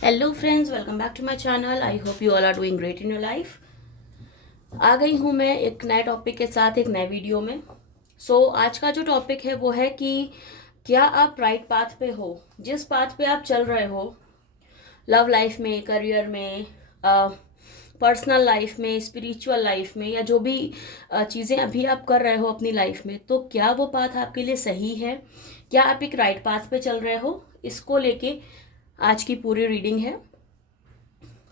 Hello friends, welcome back to my channel. I hope you all are doing great in your life. आ गई हूँ मैं एक नए टॉपिक के साथ एक नए वीडियो में। आज का जो टॉपिक है वो है कि क्या आप राइट पाथ पे हो। जिस पाथ पे आप चल रहे हो, लव लाइफ में, करियर में, पर्सनल लाइफ में, स्पिरिचुअल लाइफ में, या जो भी चीज़ें अभी आप कर रहे हो अपनी लाइफ में, तो क्या वो पाथ आपके लिए सही है? क्या आप एक राइट पाथ पे चल रहे हो? इसको लेके आज की पूरी रीडिंग है।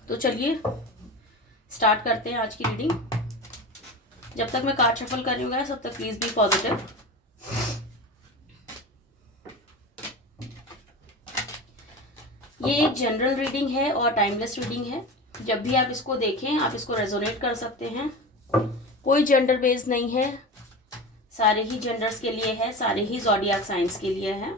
तो चलिए स्टार्ट करते हैं आज की रीडिंग। जब तक मैं कार्ड शफल कर रही हूँ तब तक प्लीज बी पॉजिटिव। ये एक जनरल रीडिंग है और टाइमलेस रीडिंग है। जब भी आप इसको देखें आप इसको रेजोनेट कर सकते हैं। कोई जेंडर बेस नहीं है, सारे ही जेंडर्स के लिए है, सारे ही ज़ोडिएक साइंस के लिए है।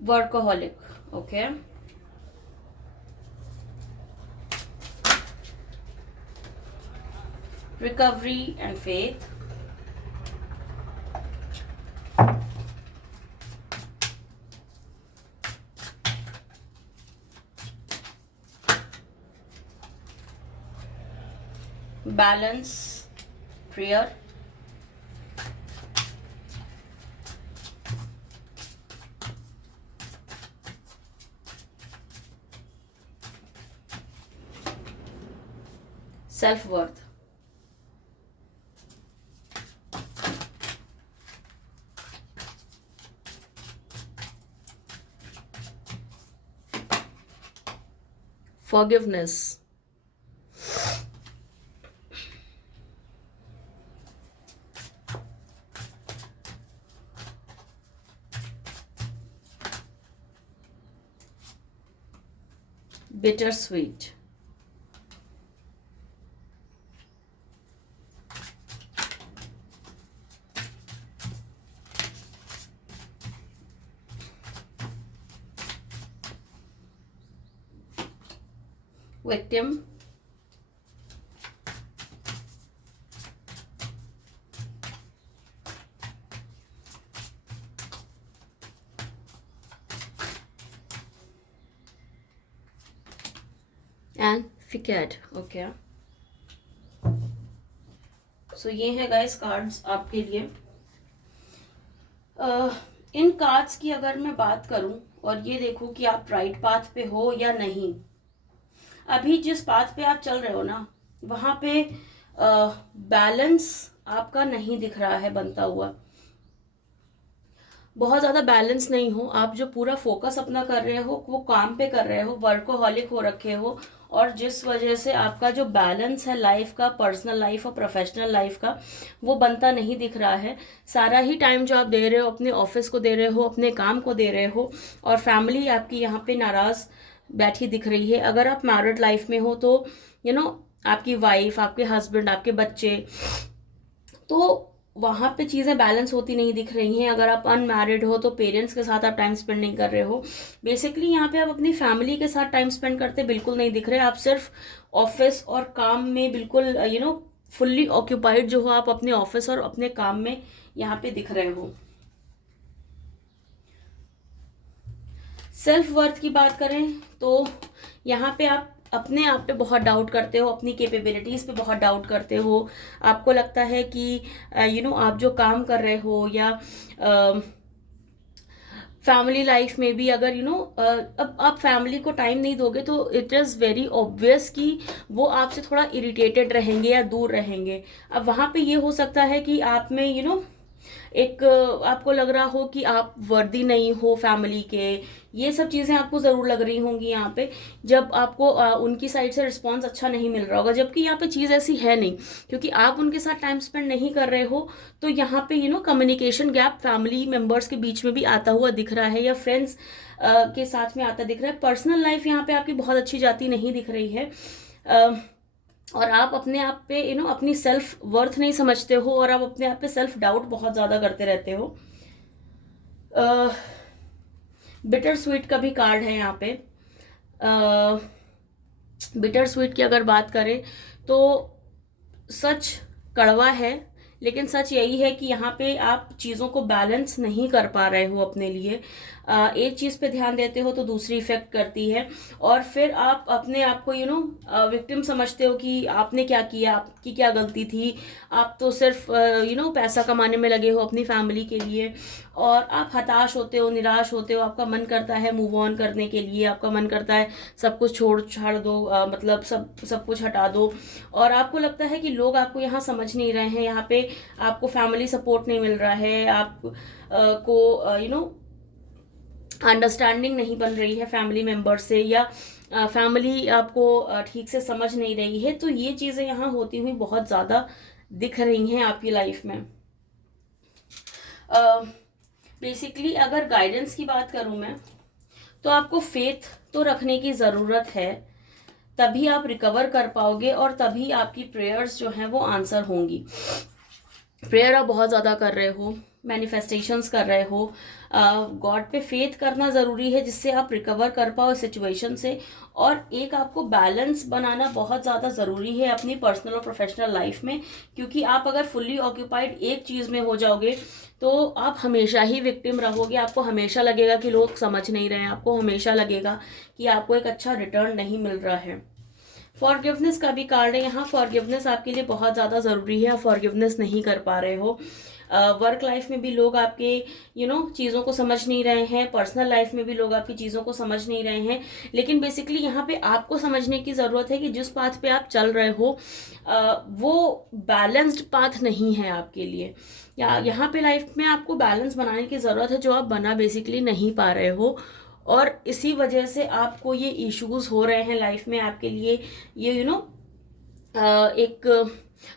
Workaholic, okay. Recovery and faith, balance, prayer, self worth. forgiveness, bittersweet, victim, and फिकेट, ओके। सो ये है गाइस कार्ड्स आपके लिए। इन कार्ड्स की अगर मैं बात करूं और ये देखूं कि आप राइट पाथ पे हो या नहीं। अभी जिस पाथ पे आप चल रहे हो ना, वहां पे बैलेंस आपका नहीं दिख रहा है बनता हुआ। बहुत ज़्यादा बैलेंस नहीं हो आप। जो पूरा फोकस अपना कर रहे हो वो काम पे कर रहे हो, वर्कोहॉलिक हो रखे हो, और जिस वजह से आपका जो बैलेंस है लाइफ का, पर्सनल लाइफ और प्रोफेशनल लाइफ का, वो बनता नहीं दिख रहा है। सारा ही टाइम जो आप दे रहे हो अपने ऑफिस को दे रहे हो, अपने काम को दे रहे हो, और फैमिली आपकी यहाँ पे नाराज़ बैठी दिख रही है। अगर आप मैरिड लाइफ में हो तो आपकी वाइफ, आपके हस्बैंड, आपके बच्चे, तो वहाँ पे चीज़ें बैलेंस होती नहीं दिख रही हैं। अगर आप अनमैरिड हो तो पेरेंट्स के साथ आप टाइम स्पेंड नहीं कर रहे हो। बेसिकली यहाँ पे आप अपनी फैमिली के साथ टाइम स्पेंड करते बिल्कुल नहीं दिख रहे। आप सिर्फ ऑफिस और काम में बिल्कुल फुल्ली ऑक्यूपाइड जो हो आप अपने ऑफिस और अपने काम में यहाँ पे दिख रहे हो। सेल्फ वर्थ की बात करें तो यहाँ पे आप अपने आप पे बहुत डाउट करते हो, अपनी कैपेबिलिटीज़ पे बहुत डाउट करते हो। आपको लगता है कि आप जो काम कर रहे हो, या फैमिली लाइफ में भी अगर अब आप फैमिली को टाइम नहीं दोगे तो इट इज़ वेरी ऑब्वियस कि वो आपसे थोड़ा इरिटेटेड रहेंगे या दूर रहेंगे। अब वहाँ पे ये हो सकता है कि आप में एक आपको लग रहा हो कि आप वर्दी नहीं हो फैमिली के, ये सब चीज़ें आपको ज़रूर लग रही होंगी यहाँ पे, जब आपको उनकी साइड से रिस्पॉन्स अच्छा नहीं मिल रहा होगा, जबकि यहाँ पे चीज़ ऐसी है नहीं, क्योंकि आप उनके साथ टाइम स्पेंड नहीं कर रहे हो। तो यहाँ पे कम्युनिकेशन गैप फैमिली मेम्बर्स के बीच में भी आता हुआ दिख रहा है, या फ्रेंड्स के साथ में आता दिख रहा है। पर्सनल लाइफ यहाँ पे आपकी बहुत अच्छी जाती नहीं दिख रही है, और आप अपने आप पे अपनी सेल्फ वर्थ नहीं समझते हो, और आप अपने आप पे सेल्फ डाउट बहुत ज़्यादा करते रहते हो। बिटर स्वीट का भी कार्ड है यहाँ पे। बिटर स्वीट की अगर बात करें तो सच कड़वा है, लेकिन सच यही है कि यहाँ पे आप चीज़ों को बैलेंस नहीं कर पा रहे हो अपने लिए। एक चीज़ पे ध्यान देते हो तो दूसरी इफेक्ट करती है, और फिर आप अपने आप को विक्टिम समझते हो कि आपने क्या किया, आपकी क्या गलती थी। आप तो सिर्फ पैसा कमाने में लगे हो अपनी फैमिली के लिए, और आप हताश होते हो, निराश होते हो। आपका मन करता है मूव ऑन करने के लिए, आपका मन करता है सब कुछ छोड़ छाड़ दो, मतलब सब कुछ हटा दो, और आपको लगता है कि लोग आपको यहाँ समझ नहीं रहे हैं, यहाँ पे आपको फैमिली सपोर्ट नहीं मिल रहा है, आप को अंडरस्टैंडिंग नहीं बन रही है फैमिली मेम्बर से, या फैमिली आपको ठीक से समझ नहीं रही है। तो ये चीज़ें यहाँ होती हुई बहुत ज़्यादा दिख रही हैं आपकी लाइफ में। बेसिकली अगर गाइडेंस की बात करूँ मैं, तो आपको फेथ तो रखने की ज़रूरत है, तभी आप रिकवर कर पाओगे, और तभी आपकी प्रेयर्स जो हैं वो आंसर होंगी। प्रेयर आप बहुत ज़्यादा कर रहे हो, मैनिफेस्टेशंस कर रहे हो, गॉड पे फेथ करना ज़रूरी है, जिससे आप रिकवर कर पाओ सिचुएशन से। और एक आपको बैलेंस बनाना बहुत ज़्यादा ज़रूरी है अपनी पर्सनल और प्रोफेशनल लाइफ में, क्योंकि आप अगर फुल्ली ऑक्यूपाइड एक चीज़ में हो जाओगे तो आप हमेशा ही विक्टिम रहोगे। आपको हमेशा लगेगा कि लोग समझ नहीं रहे हैं, आपको हमेशा लगेगा कि आपको एक अच्छा रिटर्न नहीं मिल रहा है। फॉरगिवनेस का भी कार्ड है यहाँ। फॉरगिवनेस आपके लिए बहुत ज़्यादा ज़रूरी है, आप फॉरगिवनेस नहीं कर पा रहे हो। वर्क लाइफ में भी लोग आपके चीज़ों को समझ नहीं रहे हैं, पर्सनल लाइफ में भी लोग आपकी चीज़ों को समझ नहीं रहे हैं, लेकिन बेसिकली यहाँ पे आपको समझने की ज़रूरत है कि जिस पाथ पे आप चल रहे हो वो बैलेंस्ड पाथ नहीं है आपके लिए, या यहाँ पे लाइफ में आपको बैलेंस बनाने की ज़रूरत है, जो आप बना बेसिकली नहीं पा रहे हो, और इसी वजह से आपको ये इश्यूज हो रहे हैं लाइफ में आपके लिए। ये एक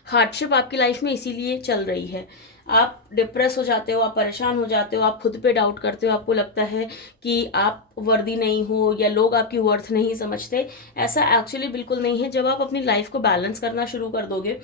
हार्डशिप आपकी लाइफ में इसीलिए चल रही है। आप डिप्रेस हो जाते हो, आप परेशान हो जाते हो, आप खुद पे डाउट करते हो, आपको लगता है कि आप वर्दी नहीं हो, या लोग आपकी वर्थ नहीं समझते। ऐसा एक्चुअली बिल्कुल नहीं है। जब आप अपनी लाइफ को बैलेंस करना शुरू कर दोगे,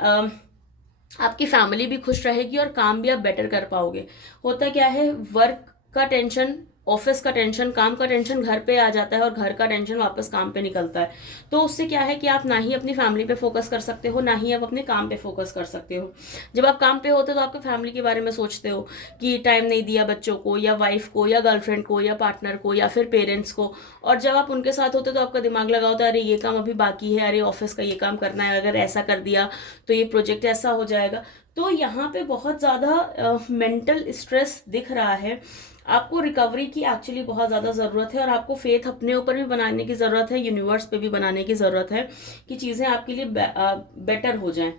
आपकी फैमिली भी खुश रहेगी और काम भी आप बेटर कर पाओगे। होता क्या है, वर्क का टेंशन, ऑफिस का टेंशन, काम का टेंशन घर पे आ जाता है, और घर का टेंशन वापस काम पे निकलता है। तो उससे क्या है कि आप ना ही अपनी फैमिली पे फोकस कर सकते हो, ना ही आप अपने काम पे फोकस कर सकते हो। जब आप काम पे होते हो तो आपके फैमिली के बारे में सोचते हो कि टाइम नहीं दिया बच्चों को, या वाइफ को, या गर्लफ्रेंड को, या पार्टनर को, या फिर पेरेंट्स को। और जब आप उनके साथ होते हो तो आपका दिमाग लगा होता है, अरे ये काम अभी बाकी है, अरे ऑफिस का ये काम करना है, अगर ऐसा कर दिया तो ये प्रोजेक्ट ऐसा हो जाएगा। तो यहाँ पे बहुत ज़्यादा मेंटल स्ट्रेस दिख रहा है। आपको रिकवरी की एक्चुअली बहुत ज़्यादा ज़रूरत है, और आपको फेथ अपने ऊपर भी बनाने की ज़रूरत है, यूनिवर्स पे भी बनाने की ज़रूरत है, कि चीज़ें आपके लिए बेटर हो जाएं।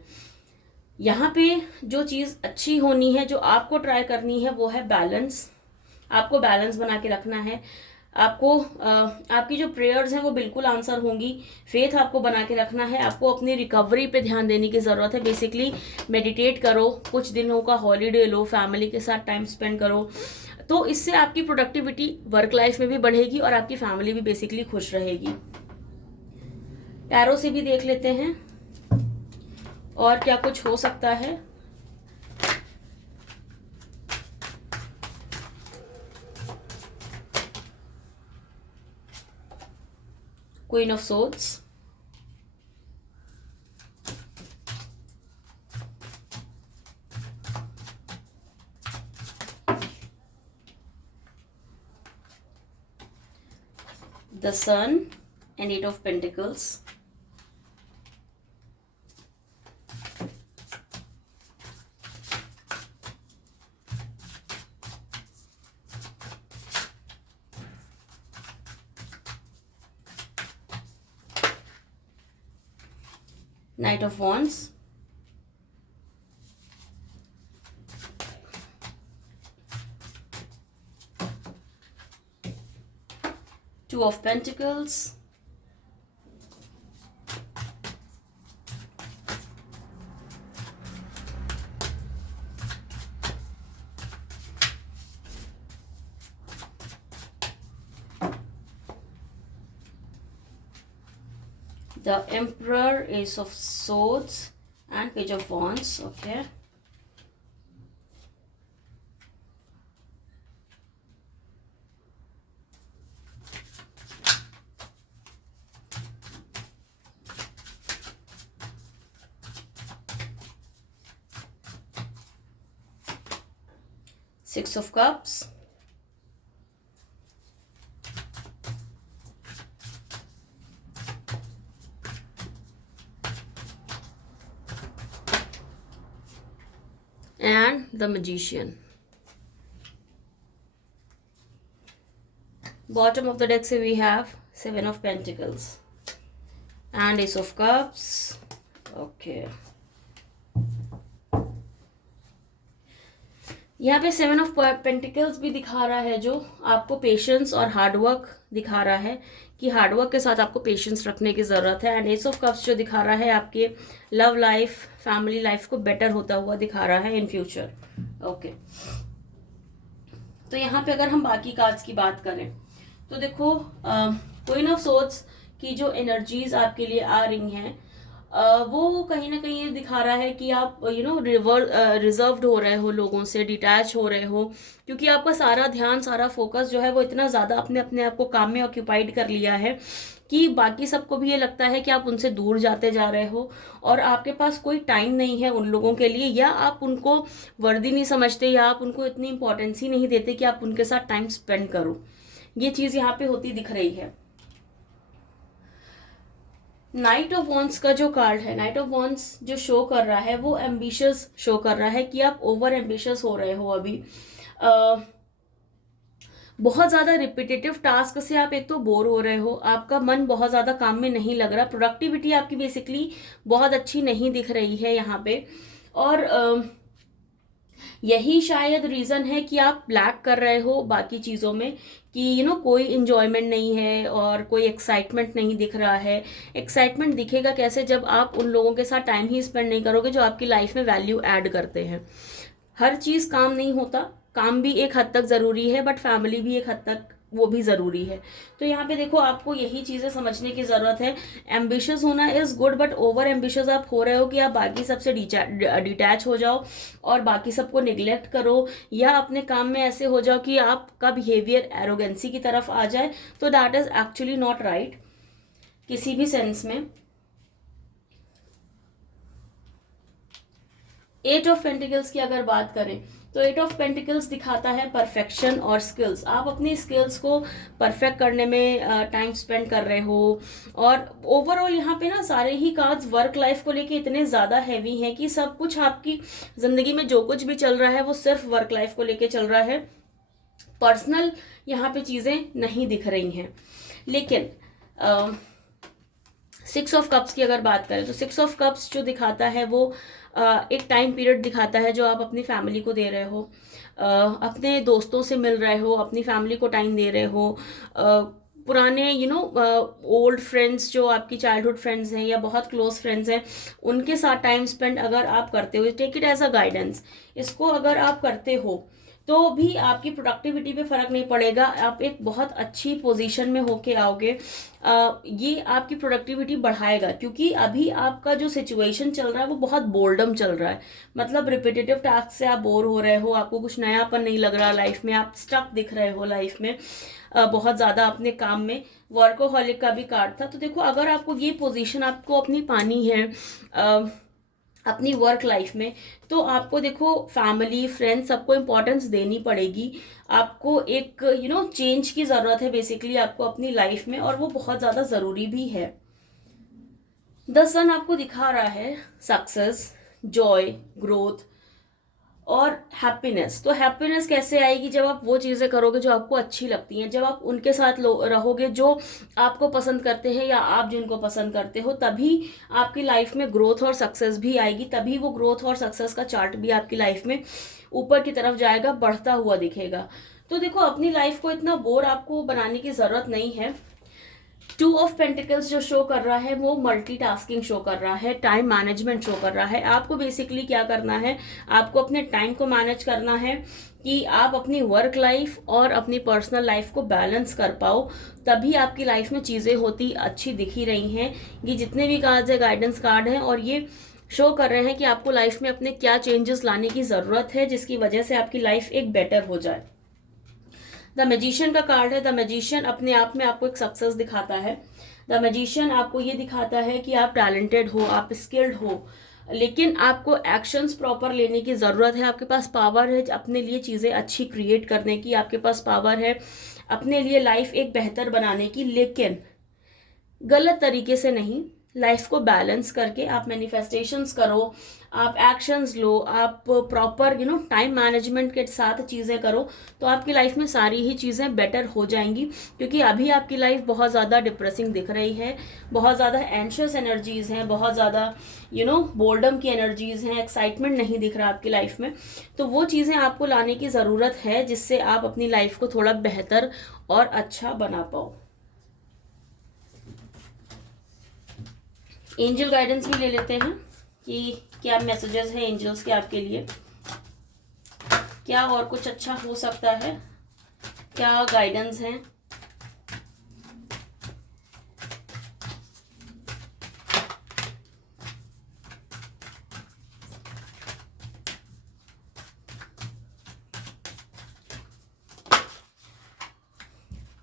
यहाँ पे जो चीज़ अच्छी होनी है, जो आपको ट्राई करनी है, वो है बैलेंस। आपको बैलेंस बना के रखना है। आपको आपकी जो प्रेयर्स हैं वो बिल्कुल आंसर होंगी। फेथ आपको बना के रखना है। आपको अपनी रिकवरी पे ध्यान देने की ज़रूरत है। बेसिकली मेडिटेट करो, कुछ दिनों का हॉलीडे लो, फैमिली के साथ टाइम स्पेंड करो, तो इससे आपकी प्रोडक्टिविटी वर्क लाइफ में भी बढ़ेगी, और आपकी फैमिली भी बेसिकली खुश रहेगी। टैरो से भी देख लेते हैं और क्या कुछ हो सकता है। Queen of swords, the sun and 8 of pentacles, Knight of Wands, of pentacles, the Emperor, Ace of Swords, and Page of Wands. Okay. Six of Cups, and the Magician. Bottom of the deck से we have Seven of Pentacles and Ace of Cups. Okay. यहाँ पे seven of pentacles भी दिखा रहा है, जो आपको patience और हार्डवर्क दिखा रहा है कि हार्डवर्क के साथ आपको पेशेंस रखने की ज़रूरत है। एंड एस ऑफ कप्स जो दिखा रहा है आपके लव लाइफ, फैमिली लाइफ को बेटर होता हुआ दिखा रहा है इन फ्यूचर। ओके, तो यहाँ पे अगर हम बाकी कार्ड्स की बात करें तो देखो क्वीन ऑफ सोर्ड्स की जो एनर्जीज आपके लिए आ रही हैं वो कहीं ना कहीं ये दिखा रहा है कि आप रिजर्व्ड हो रहे हो, लोगों से डिटैच हो रहे हो, क्योंकि आपका सारा ध्यान, सारा फोकस जो है वो इतना ज़्यादा अपने अपने आप को काम में ऑक्यूपाइड कर लिया है कि बाकी सबको भी ये लगता है कि आप उनसे दूर जाते जा रहे हो और आपके पास कोई टाइम नहीं है उन लोगों के लिए, या आप उनको वर्दी नहीं समझते, या आप उनको इतनी इंपॉर्टेंस ही नहीं देते कि आप उनके साथ टाइम स्पेंड करो। ये चीज़ यहाँ पे होती दिख रही है। नाइट ऑफ वॉन्ड्स का जो कार्ड है, नाइट ऑफ वॉन्ड्स जो शो कर रहा है वो एम्बिशियस शो कर रहा है कि आप ओवर एम्बिशियस हो रहे हो अभी। बहुत ज़्यादा रिपीटेटिव टास्क से आप एक तो बोर हो रहे हो, आपका मन बहुत ज़्यादा काम में नहीं लग रहा, प्रोडक्टिविटी आपकी बेसिकली बहुत अच्छी नहीं दिख रही है यहाँ पे। और यही शायद रीज़न है कि आप लैक कर रहे हो बाकी चीज़ों में, कि कोई इन्जॉयमेंट नहीं है और कोई एक्साइटमेंट नहीं दिख रहा है। एक्साइटमेंट दिखेगा कैसे जब आप उन लोगों के साथ टाइम ही स्पेंड नहीं करोगे जो आपकी लाइफ में वैल्यू ऐड करते हैं। हर चीज़ काम नहीं होता, काम भी एक हद तक ज़रूरी है, बट फैमिली भी एक हद तक वो भी ज़रूरी है। तो यहाँ पे देखो आपको यही चीज़ें समझने की ज़रूरत है। एम्बिशियस होना is good, but over ambitious आप हो रहे हो कि आप बाकी सबसे डिटैच हो जाओ और बाकी सबको निगलेक्ट करो, या अपने काम में ऐसे हो जाओ कि आपका बिहेवियर एरोगेंसी की तरफ आ जाए। तो that is actually not right किसी भी सेंस में। एट ऑफ पेंटिकल्स की अगर बात करें तो एट ऑफ पेंटिकल्स दिखाता है परफेक्शन और स्किल्स। आप अपनी स्किल्स को परफेक्ट करने में टाइम स्पेंड कर रहे हो। और ओवरऑल यहाँ पे ना सारे ही कार्ड्स वर्क लाइफ को लेके इतने ज़्यादा हैवी हैं कि सब कुछ आपकी ज़िंदगी में जो कुछ भी चल रहा है वो सिर्फ वर्क लाइफ को लेके चल रहा है, पर्सनल यहाँ पे चीज़ें नहीं दिख रही हैं। लेकिन सिक्स ऑफ कप्स की अगर बात करें तो सिक्स ऑफ कप्स जो दिखाता है वो एक टाइम पीरियड दिखाता है जो आप अपनी फैमिली को दे रहे हो, अपने दोस्तों से मिल रहे हो, अपनी फैमिली को टाइम दे रहे हो, पुराने ओल्ड फ्रेंड्स जो आपकी चाइल्डहुड फ्रेंड्स हैं या बहुत क्लोज फ्रेंड्स हैं उनके साथ टाइम स्पेंड अगर आप करते हो, take it as a guidance. इसको अगर आप करते हो तो भी आपकी प्रोडक्टिविटी पे फ़र्क नहीं पड़ेगा, आप एक बहुत अच्छी पोजीशन में होके आओगे। ये आपकी प्रोडक्टिविटी बढ़ाएगा, क्योंकि अभी आपका जो सिचुएशन चल रहा है वो बहुत बोर्डम चल रहा है। मतलब रिपीटेटिव टास्क से आप बोर हो रहे हो, आपको कुछ नयापन नहीं लग रहा लाइफ में, आप स्टक दिख रहे हो लाइफ में बहुत ज़्यादा अपने काम में। वर्कोहॉलिक का भी कार्ड था। तो देखो अगर आपको ये पोजीशन आपको अपनी पानी है अपनी वर्क लाइफ में, तो आपको देखो फैमिली फ्रेंड्स सबको इम्पोर्टेंस देनी पड़ेगी। आपको एक चेंज की ज़रूरत है बेसिकली आपको अपनी लाइफ में, और वो बहुत ज़्यादा ज़रूरी भी है। द सन आपको दिखा रहा है सक्सेस, जॉय, ग्रोथ और हैप्पीनेस। तो हैप्पीनेस कैसे आएगी? जब आप वो चीज़ें करोगे जो आपको अच्छी लगती हैं, जब आप उनके साथ रहोगे जो आपको पसंद करते हैं या आप जिनको पसंद करते हो, तभी आपकी लाइफ में ग्रोथ और सक्सेस भी आएगी। तभी वो ग्रोथ और सक्सेस का चार्ट भी आपकी लाइफ में ऊपर की तरफ जाएगा, बढ़ता हुआ दिखेगा। तो देखो अपनी लाइफ को इतना बोर आपको बनाने की ज़रूरत नहीं है। ऑफ पेंटिकल्स जो शो कर रहा है वो मल्टीटास्किंग शो कर रहा है, टाइम मैनेजमेंट शो कर रहा है। आपको बेसिकली क्या करना है, आपको अपने टाइम को मैनेज करना है कि आप अपनी वर्क लाइफ और अपनी पर्सनल लाइफ को बैलेंस कर पाओ, तभी आपकी लाइफ में चीज़ें होती अच्छी दिख ही रही हैं। ये जितने भी कार्ड्स है गाइडेंस कार्ड हैं, और ये शो कर रहे हैं कि आपको लाइफ में अपने क्या चेंजेस लाने की ज़रूरत है जिसकी वजह से आपकी लाइफ एक बेटर हो जाए। द मैजिशियन का कार्ड है। द मैजिशियन अपने आप में आपको एक सक्सेस दिखाता है। द मैजिशियन आपको ये दिखाता है कि आप टैलेंटेड हो, आप स्किल्ड हो, लेकिन आपको एक्शंस प्रॉपर लेने की ज़रूरत है। आपके पास पावर है अपने लिए चीज़ें अच्छी क्रिएट करने की, आपके पास पावर है अपने लिए लाइफ एक बेहतर बनाने की, लेकिन गलत तरीके से नहीं। लाइफ को बैलेंस करके आप मैनिफेस्टेशंस करो, आप एक्शंस लो, आप प्रॉपर टाइम मैनेजमेंट के साथ चीज़ें करो, तो आपकी लाइफ में सारी ही चीज़ें बेटर हो जाएंगी। क्योंकि अभी आपकी लाइफ बहुत ज़्यादा डिप्रेसिंग दिख रही है, बहुत ज़्यादा एंशियस एनर्जीज़ हैं, बहुत ज़्यादा बोर्डम की एनर्जीज़ हैं, एक्साइटमेंट नहीं दिख रहा आपकी लाइफ में। तो वो चीज़ें आपको लाने की ज़रूरत है जिससे आप अपनी लाइफ को थोड़ा बेहतर और अच्छा बना पाओ। एंजल गाइडेंस भी ले लेते हैं कि क्या मैसेजेस हैं एंजल्स के आपके लिए, क्या और कुछ अच्छा हो सकता है, क्या गाइडेंस हैं।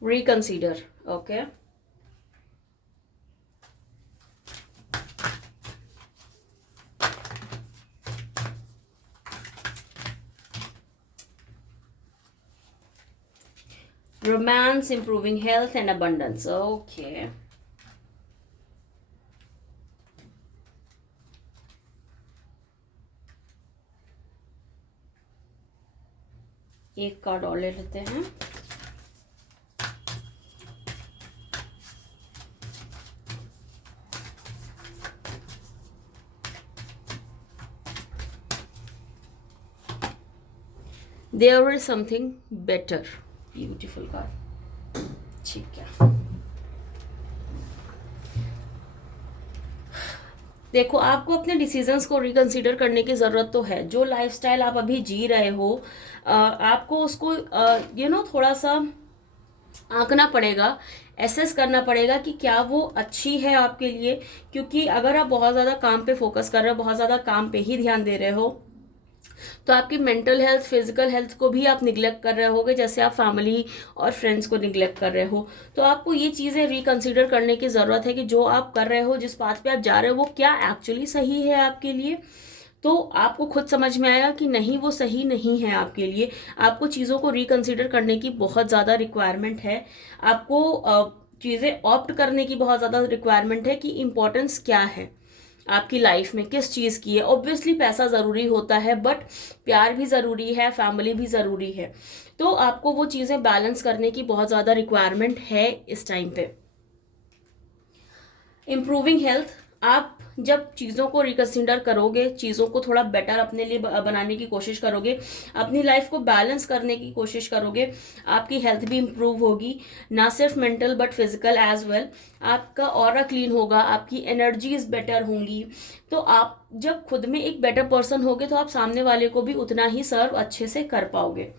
Reconsider, okay. Romance, improving health and abundance. Okay. एक कार्ड और ले लेते हैं। There is something better. Beautiful card, ठीक है। देखो, आपको अपने डिसीजंस को रिकंसीडर करने की ज़रूरत तो है। जो लाइफस्टाइल आप अभी जी रहे हो, आपको उसको थोड़ा सा आंकना पड़ेगा, एसेस करना पड़ेगा कि क्या वो अच्छी है आपके लिए। क्योंकि अगर आप बहुत ज़्यादा काम पे फोकस कर रहे हो, बहुत ज़्यादा काम पे ही ध्यान दे रहे हो, तो आपकी मेंटल हेल्थ, फिजिकल हेल्थ को भी आप निगलेक्ट कर रहे होगे, जैसे आप फैमिली और फ्रेंड्स को निगलेक्ट कर रहे हो। तो आपको ये चीज़ें रिकंसीडर करने की ज़रूरत है कि जो आप कर रहे हो, जिस पाथ पे आप जा रहे हो, वो क्या एक्चुअली सही है आपके लिए। तो आपको खुद समझ में आएगा कि नहीं, वो सही नहीं है आपके लिए। आपको चीज़ों को रिकंसीडर करने की बहुत ज़्यादा रिक्वायरमेंट है। आपको चीज़ें ऑप्ट करने की बहुत ज़्यादा रिक्वायरमेंट है कि इम्पोर्टेंस क्या है आपकी लाइफ में, किस चीज़ की है। ऑब्वियसली पैसा ज़रूरी होता है, बट प्यार भी ज़रूरी है, फैमिली भी ज़रूरी है। तो आपको वो चीज़ें बैलेंस करने की बहुत ज़्यादा रिक्वायरमेंट है इस टाइम पे। इम्प्रूविंग हेल्थ, आप जब चीज़ों को रिकंसिडर करोगे, चीज़ों को थोड़ा बेटर अपने लिए बनाने की कोशिश करोगे, अपनी लाइफ को बैलेंस करने की कोशिश करोगे, आपकी हेल्थ भी इम्प्रूव होगी, ना सिर्फ mental but physical as well. आपका ऑरा क्लीन होगा, आपकी एनर्जीज बेटर होंगी। तो आप जब खुद में एक बेटर पर्सन होगे, तो आप सामने वाले को भी उतना ही सर्व अच्छे से कर पाओगे।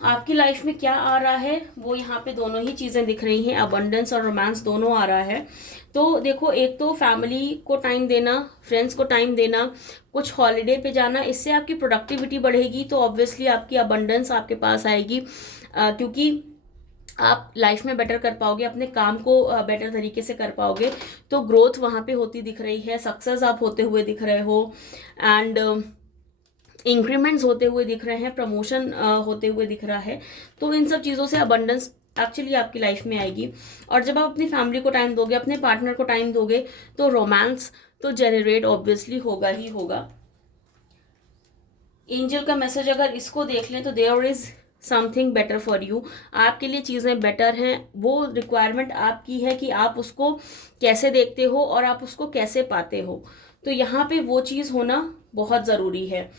आपकी लाइफ में क्या आ रहा है, वो यहाँ पे दोनों ही चीज़ें दिख रही हैं, अबंडेंस और रोमांस दोनों आ रहा है। तो देखो, एक तो फैमिली को टाइम देना, फ्रेंड्स को टाइम देना, कुछ हॉलीडे पे जाना, इससे आपकी प्रोडक्टिविटी बढ़ेगी, तो ऑब्वियसली आपकी अबंडेंस आपके पास आएगी, क्योंकि आप लाइफ में बेटर कर पाओगे, अपने काम को बेटर तरीके से कर पाओगे। तो ग्रोथ वहाँ पे होती दिख रही है, सक्सेस आप होते हुए दिख रहे हो, एंड इंक्रीमेंट्स होते हुए दिख रहे हैं, प्रमोशन होते हुए दिख रहा है। तो इन सब चीज़ों से अबंडेंस एक्चुअली आपकी लाइफ में आएगी। और जब आप अपनी फैमिली को टाइम दोगे, अपने पार्टनर को टाइम दोगे, तो रोमांस तो जेनरेट ऑब्वियसली होगा ही होगा। एंजल का मैसेज अगर इसको देख लें, तो there is something better for you. आपके लिए चीज़ें बेटर हैं, वो रिक्वायरमेंट आपकी है कि आप उसको कैसे देखते हो और आप उसको कैसे पाते हो। तो यहाँ पे वो चीज़ होना बहुत ज़रूरी है।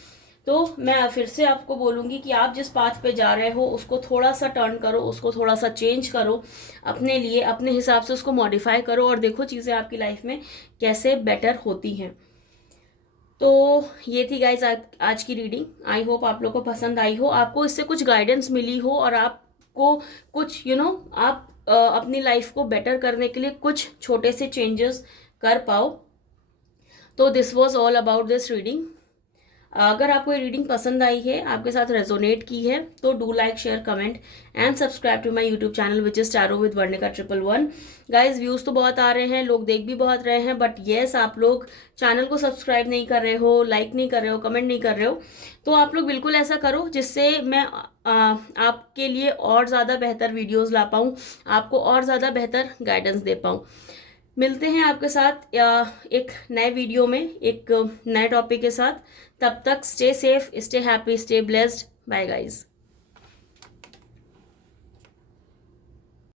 तो मैं फिर से आपको बोलूँगी कि आप जिस पाथ पे जा रहे हो उसको थोड़ा सा टर्न करो, उसको थोड़ा सा चेंज करो अपने लिए, अपने हिसाब से उसको मॉडिफाई करो और देखो चीज़ें आपकी लाइफ में कैसे बेटर होती हैं। तो ये थी गाइज आज की रीडिंग। आई होप आप लोग को पसंद आई हो, आपको इससे कुछ गाइडेंस मिली हो और आपको कुछ आप अपनी लाइफ को बेटर करने के लिए कुछ छोटे से चेंजेस कर पाओ। तो this was all about this reading. अगर आपको ये रीडिंग पसंद आई है, आपके साथ रेजोनेट की है, तो do like, share, comment and subscribe to my YouTube channel which is tarot with Varnika 111। Guys views तो बहुत आ रहे हैं, लोग देख भी बहुत रहे हैं, बट येस आप लोग चैनल को सब्सक्राइब नहीं कर रहे हो, लाइक नहीं कर रहे हो, कमेंट नहीं कर रहे हो। तो आप लोग बिल्कुल ऐसा करो जिससे मैं आपके लिए और ज़्यादा बेहतर वीडियोज़ ला पाऊँ, आपको और ज़्यादा बेहतर गाइडेंस दे पाऊँ। मिलते हैं आपके साथ एक नए वीडियो में एक नए टॉपिक के साथ। तब तक stay safe, stay happy, stay blessed. Bye guys.